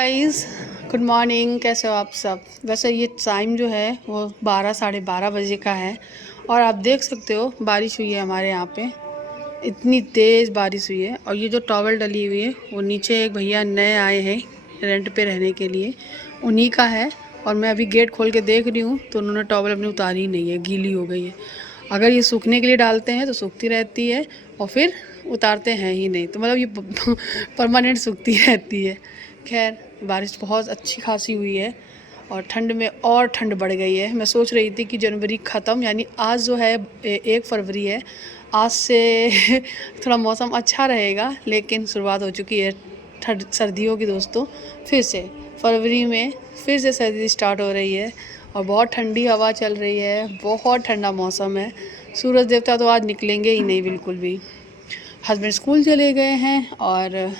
Guys, good morning. कैसे हो आप सब? वैसे ये टाइम जो है वो 12 साढ़े 12 बजे का है और आप देख सकते हो बारिश हुई है हमारे यहाँ पे। इतनी तेज़ बारिश हुई है और ये जो टॉवल डली हुई है वो नीचे एक भैया नए आए हैं रेंट पे रहने के लिए, उन्हीं का है। और मैं अभी गेट खोल के देख रही हूँ तो उन्होंने टॉवल अपनी उतारी ही नहीं है, गीली हो गई है। अगर ये सूखने के लिए डालते हैं तो सूखती रहती है और फिर उतारते हैं ही नहीं, तो मतलब ये परमानेंट सूखती रहती है। खैर, बारिश बहुत अच्छी खासी हुई है और ठंड में और ठंड बढ़ गई है। मैं सोच रही थी कि जनवरी ख़त्म, यानी आज जो है 1 फरवरी है, आज से थोड़ा मौसम अच्छा रहेगा, लेकिन शुरुआत हो चुकी है ठंड सर्दियों की दोस्तों। फिर से फरवरी में फिर से सर्दी स्टार्ट हो रही है और बहुत ठंडी हवा चल रही है, बहुत ठंडा मौसम है। सूरज देवता तो आज निकलेंगे ही नहीं बिल्कुल भी। हस्बैंड स्कूल चले गए हैं और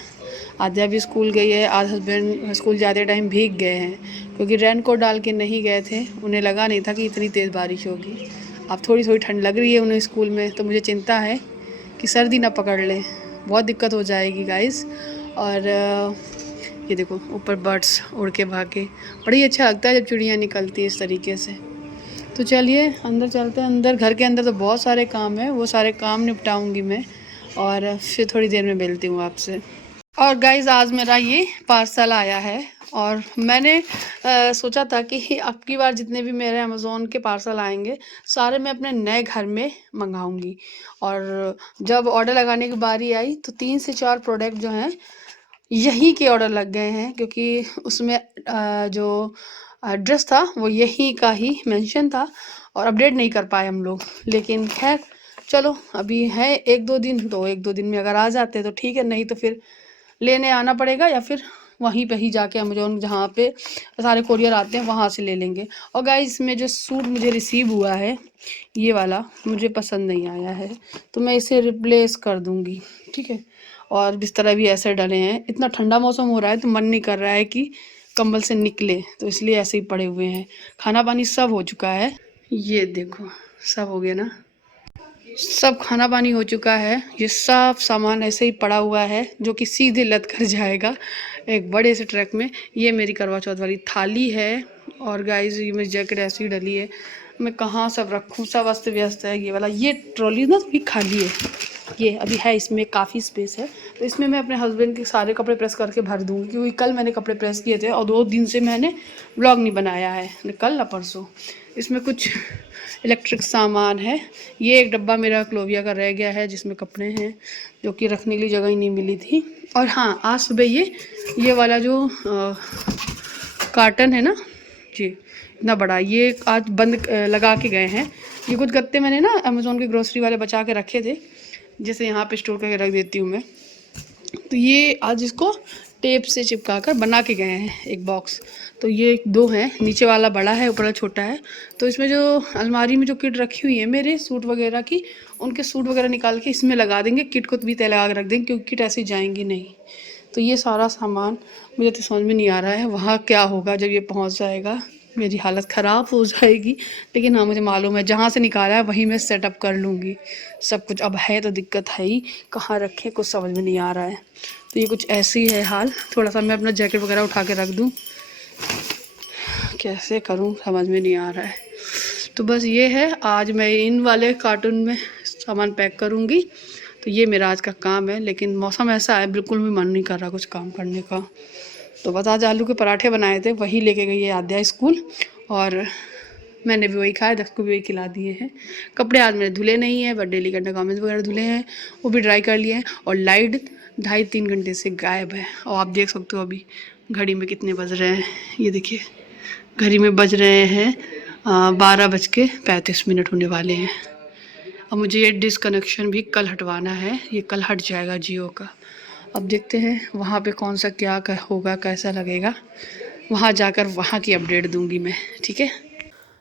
आद्या भी स्कूल गई है। आज हस्बैंड स्कूल जाते टाइम भीग गए हैं क्योंकि रेन कोट डाल के नहीं गए थे, उन्हें लगा नहीं था कि इतनी तेज़ बारिश होगी। अब थोड़ी थोड़ी ठंड लग रही है उन्हें स्कूल में, तो मुझे चिंता है कि सर्दी ना पकड़ ले, बहुत दिक्कत हो जाएगी गाइस। और ये देखो ऊपर बर्ड्स उड़ के भागे, बड़ी अच्छा लगता है जब चिड़ियाँ निकलती है इस तरीके से। तो चलिए अंदर चलते हैं। अंदर, घर के अंदर तो बहुत सारे काम है, वो सारे काम निपटाऊंगी मैं और फिर थोड़ी देर में मिलती हूँ आपसे। और गाइज, आज मेरा ये पार्सल आया है और मैंने सोचा था कि अब की बार जितने भी मेरे अमेज़ोन के पार्सल आएंगे सारे मैं अपने नए घर में मंगाऊंगी। और जब ऑर्डर लगाने की बारी आई तो 3 से 4 प्रोडक्ट जो हैं यहीं के ऑर्डर लग गए हैं, क्योंकि उसमें जो एड्रेस था वो यहीं का ही मेंशन था और अपडेट नहीं कर पाए हम लोग। लेकिन खैर चलो, अभी है 1-2 दिन, तो 1-2 दिन में अगर आ जाते हैं तो ठीक है, नहीं तो फिर लेने आना पड़ेगा या फिर वहीं पे ही जाके अमेज़ोन जहाँ पे सारे कोरियर आते हैं वहाँ से ले लेंगे। और गाइस, इसमें जो सूट मुझे रिसीव हुआ है ये वाला मुझे पसंद नहीं आया है, तो मैं इसे रिप्लेस कर दूँगी, ठीक है। और बिस्तर भी ऐसे डले हैं, इतना ठंडा मौसम हो रहा है तो मन नहीं कर रहा है कि कंबल से निकले, तो इसलिए ऐसे ही पड़े हुए हैं। खाना पानी सब हो चुका है, ये देखो सब हो गया ना, सब खाना पानी हो चुका है। ये सब सामान ऐसे ही पड़ा हुआ है जो कि सीधे लद कर जाएगा एक बड़े से ट्रक में। ये मेरी करवा चौथ वाली थाली है और गाइस ये मेरी जैकेट ऐसी डली है, मैं कहाँ सब रखूँ, सब अस्त व्यस्त है। ये वाला ये ट्रॉली ना थोड़ी खाली है, ये अभी है, इसमें काफ़ी स्पेस है, तो इसमें मैं अपने हस्बैंड के सारे कपड़े प्रेस करके भर दूँगी, क्योंकि कल मैंने कपड़े प्रेस किए थे और 2 दिन से मैंने व्लॉग नहीं बनाया है, न कल ना परसों। इसमें कुछ इलेक्ट्रिक सामान है। ये एक डब्बा मेरा क्लोविया का रह गया है जिसमें कपड़े हैं, जो कि रखने के लिए जगह ही नहीं मिली थी। और हाँ, आज सुबह ये वाला जो कार्टन है ना जी, इतना बड़ा, ये आज बंद लगा के गए हैं। ये कुछ गत्ते मैंने ना अमेज़ोन के ग्रोसरी वाले बचा के रखे थे, जैसे यहाँ पे स्टोर करके रख देती हूँ मैं, तो ये आज इसको टेप से चिपका कर बना के गए हैं एक बॉक्स। तो ये 2 हैं, नीचे वाला बड़ा है, ऊपर वाला छोटा है। तो इसमें जो अलमारी में जो किट रखी हुई है मेरे सूट वगैरह की, उनके सूट वगैरह निकाल के इसमें लगा देंगे, किट को भी तय लगा के रख देंगे, क्योंकि किट ऐसी जाएंगी नहीं। तो ये सारा सामान मुझे तो समझ में नहीं आ रहा है वहाँ क्या होगा जब ये पहुँच जाएगा, मेरी हालत ख़राब हो जाएगी। लेकिन हाँ, मुझे मालूम है जहाँ से निकाला है वहीं मैं सेटअप कर लूँगी सब कुछ। अब है तो दिक्कत है ही, कहाँ रखें कुछ समझ में नहीं आ रहा है। तो ये कुछ ऐसी है हाल। थोड़ा सा मैं अपना जैकेट वगैरह उठा के रख दूँ, कैसे करूँ समझ में नहीं आ रहा है। तो बस ये है, आज मैं इन वाले कार्टून में सामान पैक करूँगी। तो ये मेरा आज का काम है, लेकिन मौसम ऐसा है बिल्कुल भी मन नहीं कर रहा कुछ काम करने का। तो बस आज आलू के पराठे बनाए थे, वही लेके गई है आद्या स्कूल और मैंने भी वही खाया, 10 को भी वही खिला दिए हैं। कपड़े आज मेरे धुले नहीं है, बट डेली करने गारमेंट्स वगैरह धुले हैं, वो भी ड्राई कर लिए हैं। और लाइट 2.5-3 घंटे से गायब है और आप देख सकते हो अभी घड़ी में कितने बज रहे हैं। ये देखिए घड़ी में बज रहे हैं 12:35 होने वाले हैं। अब मुझे ये डिसकनेक्शन भी कल हटवाना है, ये कल हट जाएगा जियो का। अब देखते हैं वहाँ पे कौन सा क्या होगा, कैसा लगेगा, वहाँ जाकर वहाँ की अपडेट दूंगी मैं, ठीक है।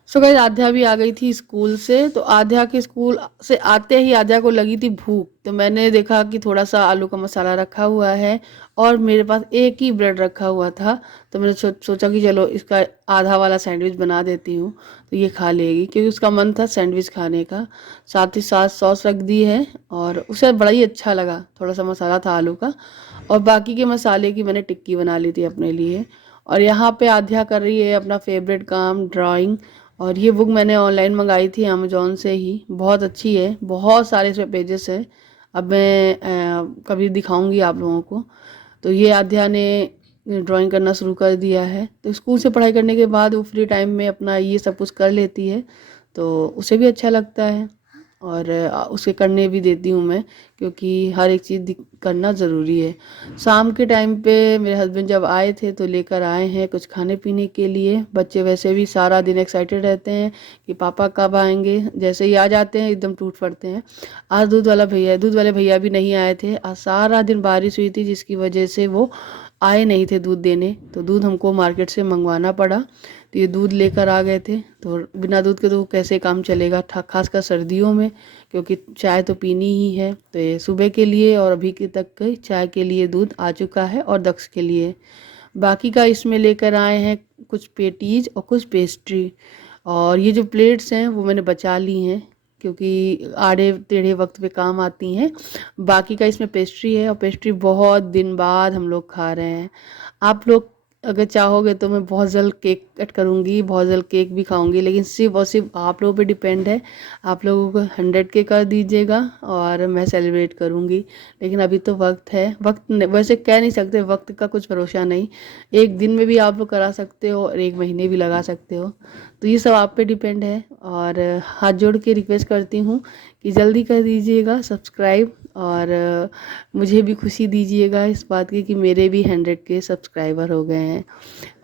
सो गाइस, आध्या भी आ गई थी स्कूल से। तो आध्या के स्कूल से आते ही आध्या को लगी थी भूख, तो मैंने देखा कि थोड़ा सा आलू का मसाला रखा हुआ है और मेरे पास एक ही ब्रेड रखा हुआ था, तो मैंने सोचा कि चलो इसका आधा वाला सैंडविच बना देती हूँ, तो ये खा लेगी, क्योंकि उसका मन था सैंडविच खाने का। साथ ही साथ सॉस रख दी है और उसे बड़ा ही अच्छा लगा, थोड़ा सा मसाला था आलू का। और बाकी के मसाले की मैंने टिक्की बना ली थी अपने लिए। और यहाँ पे आध्या कर रही है अपना फेवरेट काम, ड्राइंग। और ये बुक मैंने ऑनलाइन मंगाई थी अमेजोन से ही, बहुत अच्छी है, बहुत सारे इसमें पेजेस हैं। अब मैं कभी दिखाऊंगी आप लोगों को। तो ये आध्या ने ड्राइंग करना शुरू कर दिया है। तो स्कूल से पढ़ाई करने के बाद वो फ्री टाइम में अपना ये सब कुछ कर लेती है, तो उसे भी अच्छा लगता है। और उसे करने भी देती हूँ मैं, क्योंकि हर एक चीज़ करना ज़रूरी है। शाम के टाइम पे मेरे हस्बैंड जब आए थे तो लेकर आए हैं कुछ खाने पीने के लिए। बच्चे वैसे भी सारा दिन एक्साइटेड रहते हैं कि पापा कब आएंगे, जैसे ही आ जाते हैं एकदम टूट पड़ते हैं। आज दूध वाले भैया भी नहीं आए थे। आज सारा दिन बारिश हुई थी जिसकी वजह से वो आए नहीं थे दूध देने, तो दूध हमको मार्केट से मंगवाना पड़ा। तो ये दूध लेकर आ गए थे। तो बिना दूध के तो कैसे काम चलेगा, खासकर सर्दियों में, क्योंकि चाय तो पीनी ही है। तो ये सुबह के लिए और अभी के तक के चाय के लिए दूध आ चुका है, और दक्ष के लिए बाकी का इसमें लेकर आए हैं कुछ पेटीज और कुछ पेस्ट्री। और ये जो प्लेट्स हैं वो मैंने बचा ली हैं, क्योंकि आड़े टेढ़े वक्त पे काम आती हैं। बाकी का इसमें पेस्ट्री है, और पेस्ट्री बहुत दिन बाद हम लोग खा रहे हैं। आप लोग अगर चाहोगे तो मैं बहुत जल्द केक कट करूँगी, बहुत जल्द केक भी खाऊंगी, लेकिन सिर्फ और सिर्फ आप लोगों पे डिपेंड है। आप लोगों को 100 के कर दीजिएगा और मैं सेलिब्रेट करूँगी। लेकिन अभी तो वक्त है, वैसे कह नहीं सकते, वक्त का कुछ भरोसा नहीं। एक दिन में भी आप लोग करा सकते हो और एक महीने भी लगा सकते हो, तो ये सब आप पे डिपेंड है। और हाथ जोड़ के रिक्वेस्ट करती हूँ कि जल्दी कर दीजिएगा सब्सक्राइब, और मुझे भी खुशी दीजिएगा इस बात की कि मेरे भी 100 के सब्सक्राइबर हो गए हैं,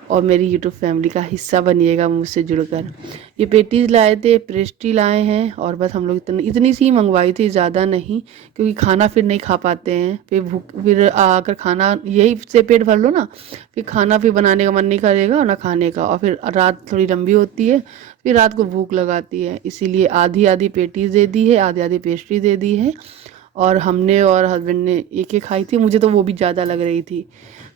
और मेरी यूट्यूब फैमिली का हिस्सा बनिएगा मुझसे जुड़कर। ये पेटीज लाए थे, पेस्ट्री लाए हैं, और बस हम लोग इतनी सी मंगवाई थी, ज़्यादा नहीं, क्योंकि खाना फिर नहीं खा पाते हैं। फिर आकर खाना यही से पेट भर लो ना, फिर खाना फिर बनाने का मन नहीं करेगा और ना खाने का, और फिर रात थोड़ी लंबी होती है, फिर रात को भूख लगाती है। इसीलिए आधी आधी पेटीज दे दी है, आधी आधी पेस्ट्री दे दी है। और हमने और हस्बैंड ने एक एक खाई थी, मुझे तो वो भी ज़्यादा लग रही थी।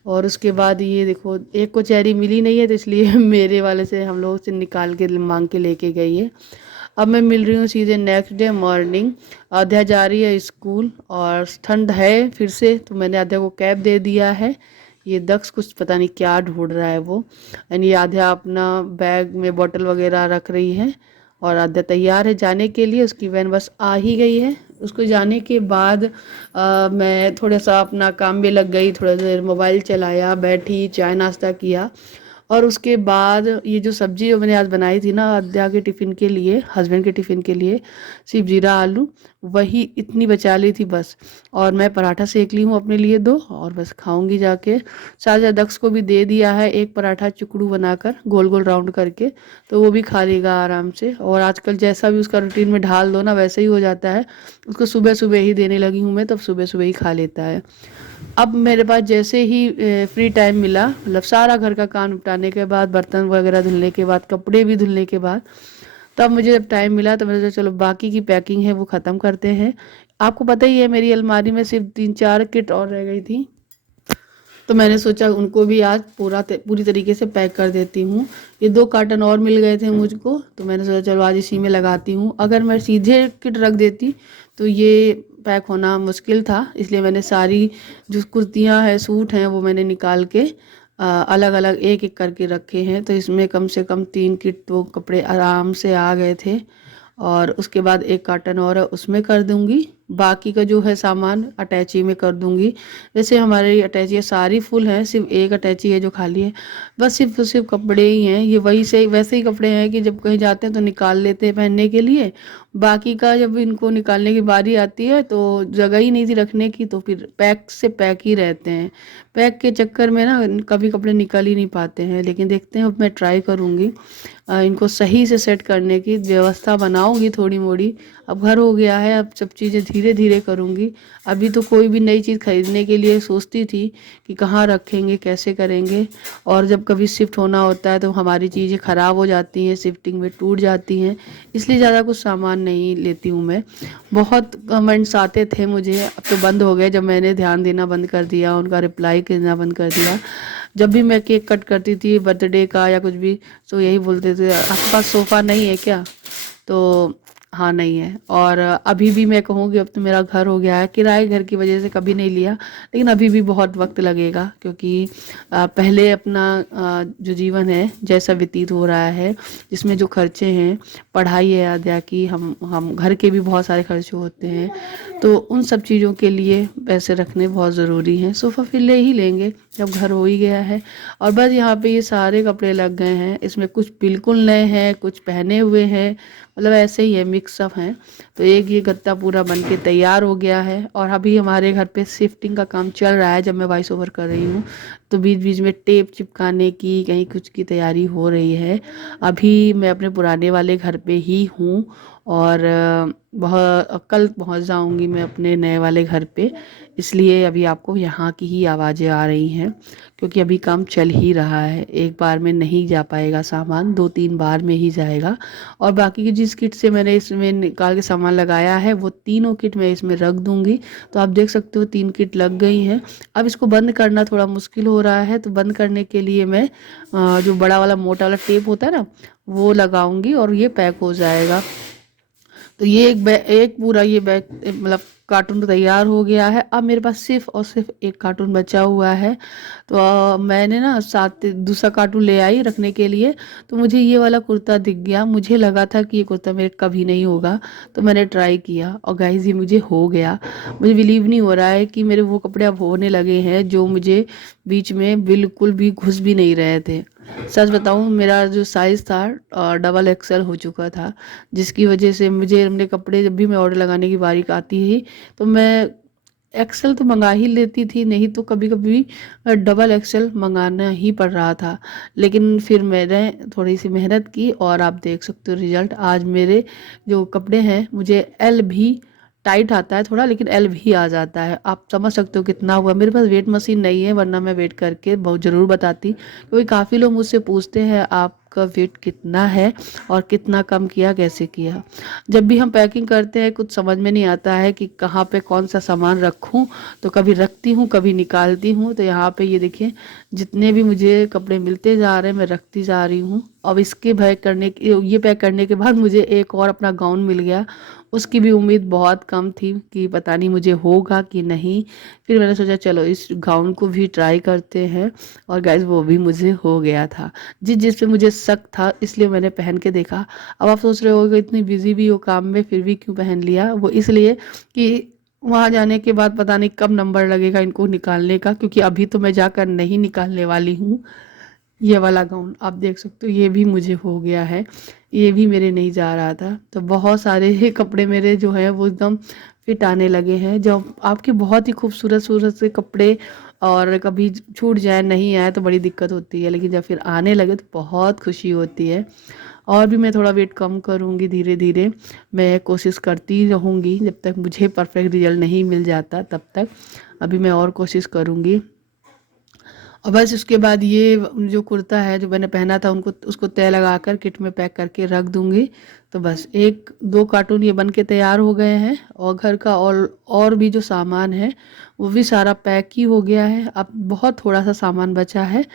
और उसके बाद ये देखो, एक को चेरी मिली नहीं है, तो इसलिए मेरे वाले से हम लोग से निकाल के मांग के लेके गई है। अब मैं मिल रही हूँ सीधे नेक्स्ट डे मॉर्निंग। आध्या जा रही है स्कूल, और ठंड है फिर से, तो मैंने आध्या को कैप दे दिया है। ये दक्ष कुछ पता नहीं क्या ढूंढ रहा है वो, यानी आध्या अपना बैग में बॉटल वगैरह रख रही है। और आध्या तैयार है जाने के लिए, उसकी वैन बस आ ही गई है। उसको जाने के बाद मैं थोड़ा सा अपना काम में लग गई, थोड़ा देर मोबाइल चलाया, बैठी, चाय नाश्ता किया। और उसके बाद ये जो सब्ज़ी मैंने आज बनाई थी ना आध्या के टिफ़िन के लिए, हस्बैंड के टिफ़िन के लिए, सिर्फ जीरा आलू, वही इतनी बचा ली थी बस। और मैं पराठा सेक ली हूँ अपने लिए 2, और बस खाऊंगी जाके। साथ साथ दक्ष को भी दे दिया है एक पराठा चुकड़ू बनाकर, गोल गोल राउंड करके, तो वो भी खा लेगा आराम से। और आजकल जैसा भी उसका रूटीन में ढाल दो ना, वैसे ही हो जाता है। उसको सुबह सुबह ही देने लगी हूँ मैं, तब सुबह सुबह ही खा लेता है। अब मेरे पास जैसे ही फ्री टाइम मिला, मतलब सारा घर का काम निपटाने के बाद, बर्तन वगैरह धुलने के बाद, कपड़े भी धुलने के बाद, तब मुझे जब टाइम मिला तो मैंने सोचा चलो बाकी की पैकिंग है वो ख़त्म करते हैं। आपको पता ही है मेरी अलमारी में सिर्फ 3-4 किट और रह गई थी, तो मैंने सोचा उनको भी आज पूरी तरीके से पैक कर देती हूँ। ये 2 कार्टन और मिल गए थे मुझको, तो मैंने सोचा चलो आज इसी में लगाती हूँ। अगर मैं सीधे किट रख देती तो ये पैक होना मुश्किल था, इसलिए मैंने सारी जो कुर्तियाँ हैं, सूट हैं, वो मैंने निकाल के अलग अलग एक एक करके रखे हैं। तो इसमें कम से कम 3 किट तो कपड़े आराम से आ गए थे। और उसके बाद 1 कार्टन और है, उसमें कर दूंगी। बाकी का जो है सामान अटैची में कर दूंगी। वैसे हमारी अटैची सारी फुल हैं, सिर्फ एक अटैची है जो खाली है। बस सिर्फ कपड़े ही हैं, ये वैसे ही कपड़े हैं कि जब कहीं जाते हैं तो निकाल लेते हैं पहनने के लिए। बाकी का जब इनको निकालने की बारी आती है तो जगह ही नहीं थी रखने की, तो फिर पैक से पैक ही रहते हैं। पैक के चक्कर में ना कभी कपड़े निकल ही नहीं पाते हैं। लेकिन देखते हैं, अब मैं ट्राई करूँगी इनको सही से सेट करने की व्यवस्था बनाऊंगी थोड़ी मोड़ी। अब घर हो गया है, अब सब चीज़ें धीरे धीरे करूंगी। अभी तो कोई भी नई चीज़ खरीदने के लिए सोचती थी कि कहाँ रखेंगे, कैसे करेंगे। और जब कभी शिफ्ट होना होता है तो हमारी चीज़ें ख़राब हो जाती हैं, शिफ्टिंग में टूट जाती हैं, इसलिए ज़्यादा कुछ सामान नहीं लेती हूँ मैं। बहुत कमेंट्स आते थे मुझे, अब तो बंद हो गए जब मैंने ध्यान देना बंद कर दिया, उनका रिप्लाई करना बंद कर दिया। जब भी मैं केक कट करती थी बर्थडे का या कुछ भी, तो यही बोलते थे आपके पास सोफ़ा नहीं है क्या। तो हाँ नहीं है। और अभी भी मैं कहूँगी अब तो मेरा घर हो गया है, किराए घर की वजह से कभी नहीं लिया, लेकिन अभी भी बहुत वक्त लगेगा क्योंकि पहले अपना जो जीवन है जैसा व्यतीत हो रहा है, जिसमें जो खर्चे हैं, पढ़ाई है आद्या की, हम घर के भी बहुत सारे खर्चे होते हैं, तो उन सब चीज़ों के लिए पैसे रखने बहुत ज़रूरी हैं। सोफ़ा फिर ले ही लेंगे जब घर हो ही गया है। और बस यहाँ पे ये सारे कपड़े लग गए हैं, इसमें कुछ बिल्कुल नए हैं, कुछ पहने हुए हैं, मतलब ऐसे ही है, मिक्स अप हैं। तो एक ये गत्ता पूरा बन के तैयार हो गया है और अभी हमारे घर पे शिफ्टिंग का काम चल रहा है। जब मैं वॉइस ओवर कर रही हूँ तो बीच बीच में टेप चिपकाने की, कहीं कुछ की तैयारी हो रही है। अभी मैं अपने पुराने वाले घर पे ही हूँ और बहुत कल पहुँच जाऊँगी मैं अपने नए वाले घर पे, इसलिए अभी आपको यहाँ की ही आवाज़ें आ रही हैं क्योंकि अभी काम चल ही रहा है। एक बार में नहीं जा पाएगा सामान, 2-3 बार में ही जाएगा। और बाकी की जिस किट से मैंने इसमें निकाल के सामान लगाया है वो तीनों किट मैं इसमें रख दूंगी। तो आप देख सकते हो 3 किट लग गई हैं। अब इसको बंद करना थोड़ा मुश्किल हो रहा है, तो बंद करने के लिए मैं जो बड़ा वाला मोटा वाला टेप होता है ना, वो लगाऊंगी और ये पैक हो जाएगा। तो ये एक पूरा ये बैग मतलब कार्टून तो तैयार हो गया है। अब मेरे पास सिर्फ और सिर्फ एक कार्टून बचा हुआ है। तो मैंने ना साथ दूसरा कार्टून ले आई रखने के लिए, तो मुझे ये वाला कुर्ता दिख गया। मुझे लगा था कि ये कुर्ता मेरे कभी नहीं होगा, तो मैंने ट्राई किया और गाइस ये मुझे हो गया। मुझे बिलीव नहीं हो रहा है कि मेरे वो कपड़े अब होने लगे हैं जो मुझे बीच में बिल्कुल भी घुस भी नहीं रहे थे। सच बताऊं, मेरा जो साइज़ था डबल एक्सेल हो चुका था, जिसकी वजह से मुझे अपने कपड़े जब भी मैं ऑर्डर लगाने की बारी आती है तो मैं एक्सेल तो मंगा ही लेती थी, नहीं तो कभी कभी डबल एक्सेल मंगाना ही पड़ रहा था। लेकिन फिर मैंने थोड़ी सी मेहनत की और आप देख सकते हो रिजल्ट। आज मेरे जो कपड़े हैं मुझे एल भी टाइट आता है थोड़ा, लेकिन एल भी आ जाता है। आप समझ सकते हो कितना हुआ। मेरे पास वेट मशीन नहीं है, वरना मैं वेट करके बहुत ज़रूर बताती, क्योंकि काफ़ी लोग मुझसे पूछते हैं आपका वेट कितना है और कितना कम किया, कैसे किया। जब भी हम पैकिंग करते हैं कुछ समझ में नहीं आता है कि कहाँ पे कौन सा सामान रखूँ, तो कभी रखती हूँ कभी निकालती हूँ। तो यहाँ पे ये देखिए जितने भी मुझे कपड़े मिलते जा रहे हैं मैं रखती जा रही हूँ। अब इसके ये पैक करने के बाद मुझे एक और अपना गाउन मिल गया। उसकी भी उम्मीद बहुत कम थी कि पता नहीं मुझे होगा कि नहीं। फिर मैंने सोचा चलो इस गाउन को भी ट्राई करते हैं, और गाइस वो भी मुझे हो गया था। जिस पे मुझे शक था इसलिए मैंने पहन के देखा। अब आप सोच रहे हो कि इतनी बिजी भी हो काम में फिर भी क्यों पहन लिया। वो इसलिए कि वहाँ जाने के बाद पता नहीं कब नंबर लगेगा इनको निकालने का, क्योंकि अभी तो मैं जाकर नहीं निकालने वाली हूँ। ये वाला गाउन आप देख सकते हो, ये भी मुझे हो गया है, ये भी मेरे नहीं जा रहा था। तो बहुत सारे ही कपड़े मेरे जो हैं वो एकदम फिट आने लगे हैं। जब आपके बहुत ही खूबसूरत सूरत से कपड़े और कभी छूट जाए, नहीं आए तो बड़ी दिक्कत होती है, लेकिन जब फिर आने लगे तो बहुत खुशी होती है। और भी मैं थोड़ा वेट कम करूँगी, धीरे धीरे मैं कोशिश करती रहूँगी जब तक मुझे परफेक्ट रिजल्ट नहीं मिल जाता, तब तक अभी मैं और कोशिश करूँगी। और बस उसके बाद ये जो कुर्ता है जो मैंने पहना था उनको उसको तय लगाकर किट में पैक करके रख दूंगी। तो बस 1-2 कार्टून ये बन के तैयार हो गए हैं और घर का और भी जो सामान है वो भी सारा पैक ही हो गया है। अब बहुत थोड़ा सा सामान बचा है।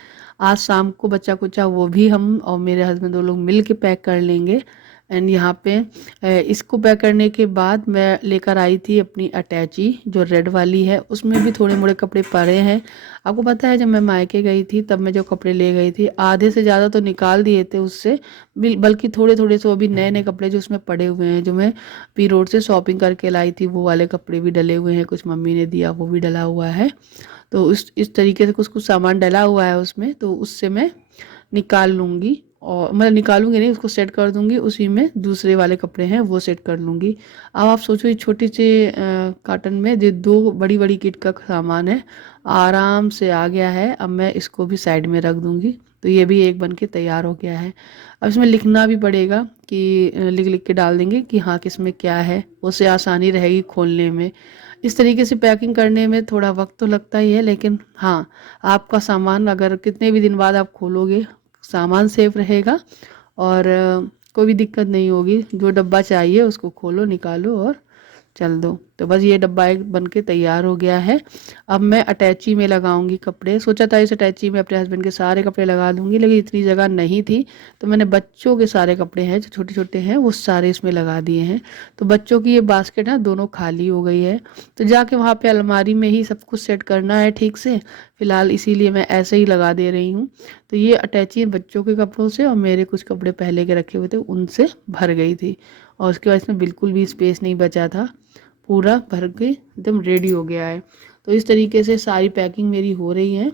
आज शाम को बच्चा कुचा वो भी हम और मेरे हस्बैंड 2 लोग मिल के पैक कर लेंगे। एंड यहाँ पे इसको पैक करने के बाद मैं लेकर आई थी अपनी अटैची जो रेड वाली है, उसमें भी थोड़े मोड़े कपड़े पड़े हैं। आपको पता है जब मैं मायके गई थी तब मैं जो कपड़े ले गई थी आधे से ज़्यादा तो निकाल दिए थे उससे, बल्कि थोड़े थोड़े से अभी नए नए कपड़े जो उसमें पड़े हुए हैं, जो मैं पी रोड से शॉपिंग करके लाई थी वो वाले कपड़े भी डले हुए हैं, कुछ मम्मी ने दिया वो भी डला हुआ है। तो इस तरीके से कुछ कुछ सामान डला हुआ है उसमें, तो उससे मैं निकाल लूँगी। और मतलब निकालूंगी नहीं, उसको सेट कर दूंगी, उसी में दूसरे वाले कपड़े हैं वो सेट कर लूँगी। अब आप सोचो ये छोटी सी कार्टन में जो 2 बड़ी बड़ी किट का सामान है आराम से आ गया है। अब मैं इसको भी साइड में रख दूंगी। तो ये भी एक बन के तैयार हो गया है। अब इसमें लिखना भी पड़ेगा कि लिख लिख के डाल देंगे कि हाँ किसमें क्या है, उससे आसानी रहेगी खोलने में। इस तरीके से पैकिंग करने में थोड़ा वक्त तो लगता ही है, लेकिन हाँ आपका सामान अगर कितने भी दिन बाद आप खोलोगे सामान सेफ रहेगा और कोई भी दिक्कत नहीं होगी। जो डब्बा चाहिए उसको खोलो निकालो और चल दो। तो बस ये डब्बा एक बन के तैयार हो गया है। अब मैं अटैची में लगाऊंगी कपड़े। सोचा था इस अटैची में अपने हस्बैंड के सारे कपड़े लगा दूंगी, लेकिन इतनी जगह नहीं थी, तो मैंने बच्चों के सारे कपड़े हैं जो छोटे छोटे हैं वो सारे इसमें लगा दिए हैं। तो बच्चों की ये बास्केट ना दोनों खाली हो गई है, तो जाके वहाँ पे अलमारी में ही सब कुछ सेट करना है ठीक से। फिलहाल इसीलिए मैं ऐसे ही लगा दे रही हूँ। तो ये अटैची बच्चों के कपड़ों से और मेरे कुछ कपड़े पहले के रखे हुए थे उनसे भर गई थी, और उसके बाद इसमें बिल्कुल भी स्पेस नहीं बचा था, पूरा भर के एकदम रेडी हो गया है। तो इस तरीके से सारी पैकिंग मेरी हो रही है।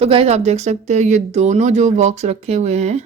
तो गाइस आप देख सकते हो ये दोनों जो बॉक्स रखे हुए हैं,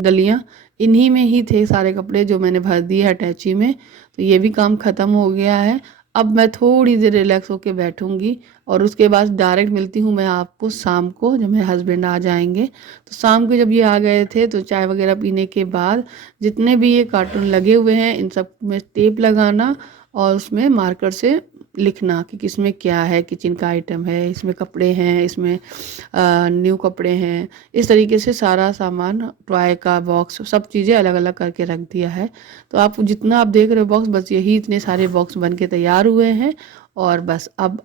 डलियाँ, इन्हीं में ही थे सारे कपड़े जो मैंने भर दिए अटैची में। तो ये भी काम ख़त्म हो गया है। अब मैं थोड़ी देर रिलैक्स होके बैठूंगी और उसके बाद डायरेक्ट मिलती हूँ मैं आपको शाम को, जब मेरे हस्बैंड आ जाएंगे। तो शाम को जब ये आ गए थे तो चाय वगैरह पीने के बाद जितने भी ये कार्टून लगे हुए हैं इन सब में टेप लगाना और उसमें मार्कर से लिखना कि किसमें क्या है, किचन का आइटम है, इसमें कपड़े हैं, इसमें न्यू कपड़े हैं। इस तरीके से सारा सामान, टॉय का बॉक्स, सब चीज़ें अलग अलग करके रख दिया है। तो आप जितना आप देख रहे हो बॉक्स, बस यही इतने सारे बॉक्स बन के तैयार हुए हैं। और बस अब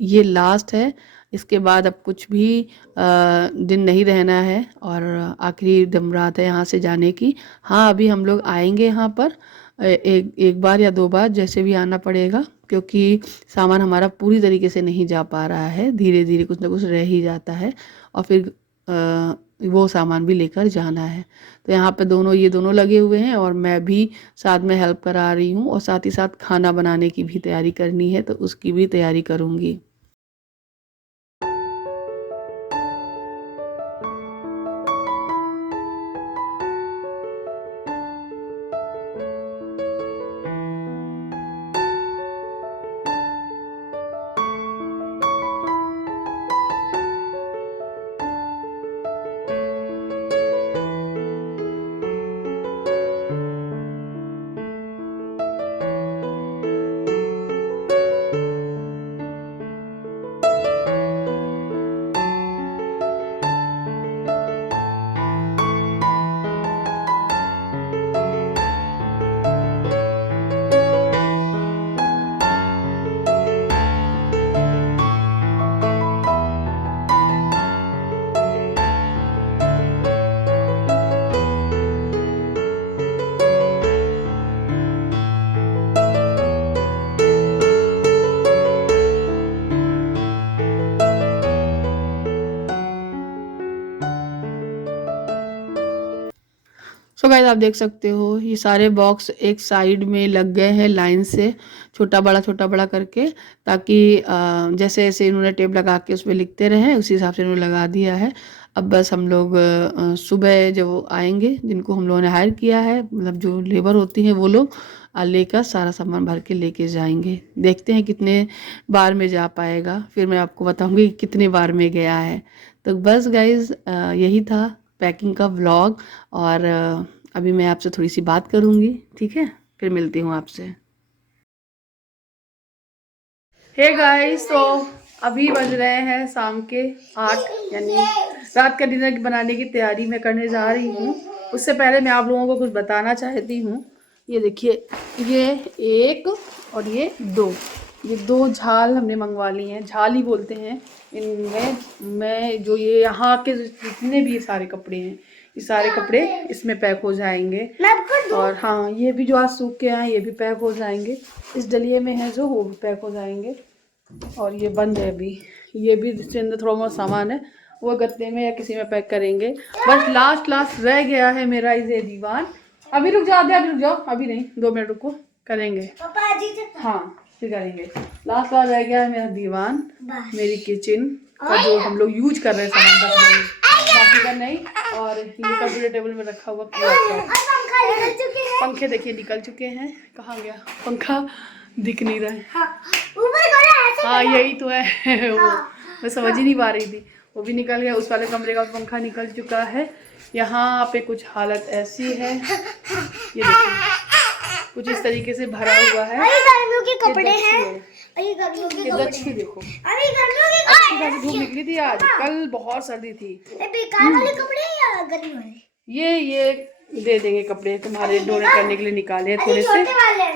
ये लास्ट है, इसके बाद अब कुछ भी दिन नहीं रहना है और आखिरी दिन रात है यहाँ से जाने की। हाँ अभी हम लोग आएंगे यहाँ पर एक बार या 2 बार, जैसे भी आना पड़ेगा, क्योंकि सामान हमारा पूरी तरीके से नहीं जा पा रहा है, धीरे धीरे कुछ ना कुछ रह ही जाता है और फिर वो सामान भी लेकर जाना है। तो यहाँ पे ये दोनों लगे हुए हैं और मैं भी साथ में हेल्प करा रही हूँ, और साथ ही साथ खाना बनाने की भी तैयारी करनी है, तो उसकी भी तैयारी करूँगी। सो गाइस आप देख सकते हो ये सारे बॉक्स एक साइड में लग गए हैं लाइन से, छोटा बड़ा करके, ताकि जैसे जैसे इन्होंने टेप लगा के उसमें लिखते रहे उसी हिसाब से इन्होंने लगा दिया है। अब बस हम लोग सुबह जब आएंगे, जिनको हम लोगों ने हायर किया है, मतलब जो लेबर होती हैं वो लोग लेकर सारा सामान भर के लेके जाएंगे। देखते हैं कितने बार में जा पाएगा, फिर मैं आपको बताऊंगी कितने बार में गया है। तो बस गाइज यही था पैकिंग का व्लॉग, और अभी मैं आपसे थोड़ी सी बात करूँगी, ठीक है, फिर मिलती हूँ आपसे। हे गाइस, तो अभी बज रहे हैं शाम के 8, यानी रात का डिनर बनाने की तैयारी मैं करने जा रही हूँ। उससे पहले मैं आप लोगों को कुछ बताना चाहती हूँ। ये देखिए, ये 1 और ये 2, ये 2 झाल हमने मंगवा ली हैं, झाल ही बोलते हैं इनमें। मैं जो ये यहाँ के जितने भी सारे कपड़े हैं ये सारे कपड़े इसमें पैक हो जाएंगे। और हाँ, ये भी जो आज सूख के आए ये भी पैक हो जाएंगे। इस डलिए में है जो वो भी पैक हो जाएंगे। और ये बंद है अभी, ये भी इसके अंदर थोड़ा बहुत सामान है, वो गत्ते में या किसी में पैक करेंगे। बस लास्ट रह गया है मेरा ये दीवान। अभी रुक जाओ, अभी रुक जाओ, अभी नहीं, 2 मिनट रुको, करेंगे। हाँ फिर करेंगे। लास्ट रह गया है मेरा दीवान, मेरी किचन का जो हम लोग यूज कर रहे हैं सामान, बस बाकी का नहीं। और ये कंप्यूटर टेबल में रखा हुआ पंखे देखिए निकल चुके हैं। कहाँ गया पंखा, दिख नहीं रहा है। हाँ यही तो है वो मैं समझ ही नहीं पा रही थी, वो भी निकल गया। उस वाले कमरे का पंखा निकल चुका है। यहाँ पे कुछ हालत ऐसी है, ये देखिए कुछ इस तरीके से भरा हुआ है। गर्मियों के कपड़े हैं, ये दक्षी देखो, अच्छी खासी धूप निकली थी आज, कल बहुत सर्दी थी। बेकार वाले कपड़े या गर्मी वाले? ये दे देंगे कपड़े तुम्हारे डोनेट करने के लिए, निकाले थोड़े से,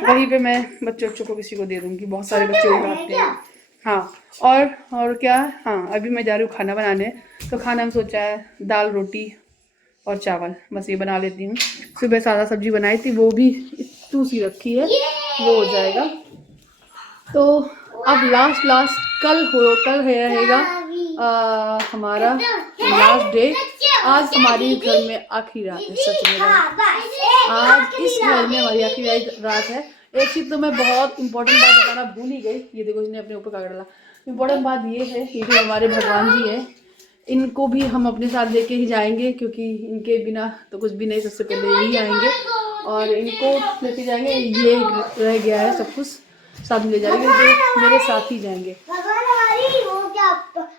वहीं पे मैं बच्चों को किसी को दे दूंगी, बहुत सारे बच्चे उठाते हैं। हाँ और क्या, हाँ अभी मैं जा रही हूँ खाना बनाने। तो खाना में सोचा है दाल रोटी और चावल, बस ये बना लेती हूँ। सुबह सादा सब्जी बनाई थी, वो भी इतनी सी रखी है, वो हो जाएगा। तो अब लास्ट कल रहेगा हमारा लास्ट डे। आज हमारी घर में आखिरी रात है, सच में आज इस घर में हमारी आखिरी रात है। एक चीज़ तो मैं बहुत इंपॉर्टेंट बात बताना भूल ही गई, ये देखो इसने अपने ऊपर काट डाला। इम्पोर्टेंट बात ये है, ये जो हमारे भगवान जी हैं, इनको भी हम अपने साथ लेके ही जाएंगे, क्योंकि इनके बिना तो कुछ भी नहीं, सबसे पहले यही आएंगे और इनको लेके जाएंगे। ये रह गया है सब कुछ साथ ले जाएंगे, तो मेरे साथ ही जाएंगे।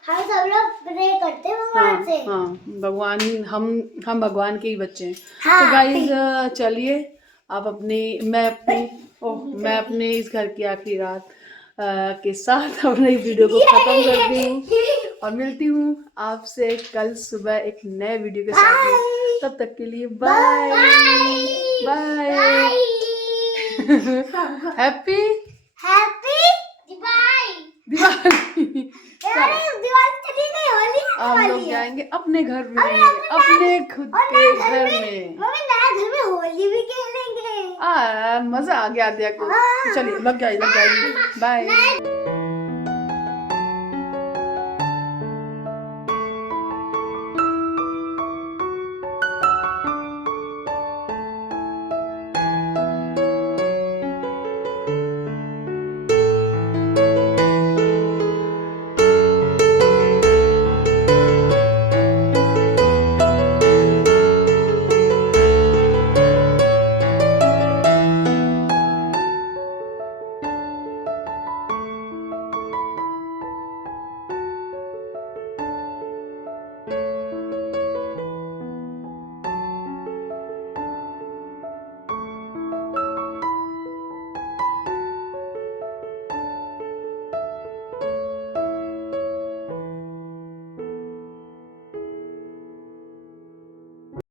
हम सब लोग प्रे करते हैं भगवान से। हाँ भगवान, हम भगवान के ही बच्चे हैं। तो गाइस चलिए आप मैं अपने इस घर की आखिरी रात के साथ अपने वीडियो को खत्म करती हूँ और मिलती हूँ आपसे कल सुबह एक नए वीडियो के साथ में। तब तक के लिए बाय बाय। हैप्पी दिवाली। हम लोग जाएंगे अपने घर में, अपने खुद के घर में। घर में होली भी खेलेंगे। मजा आ गया। चलिए लग जाएगी। बाय।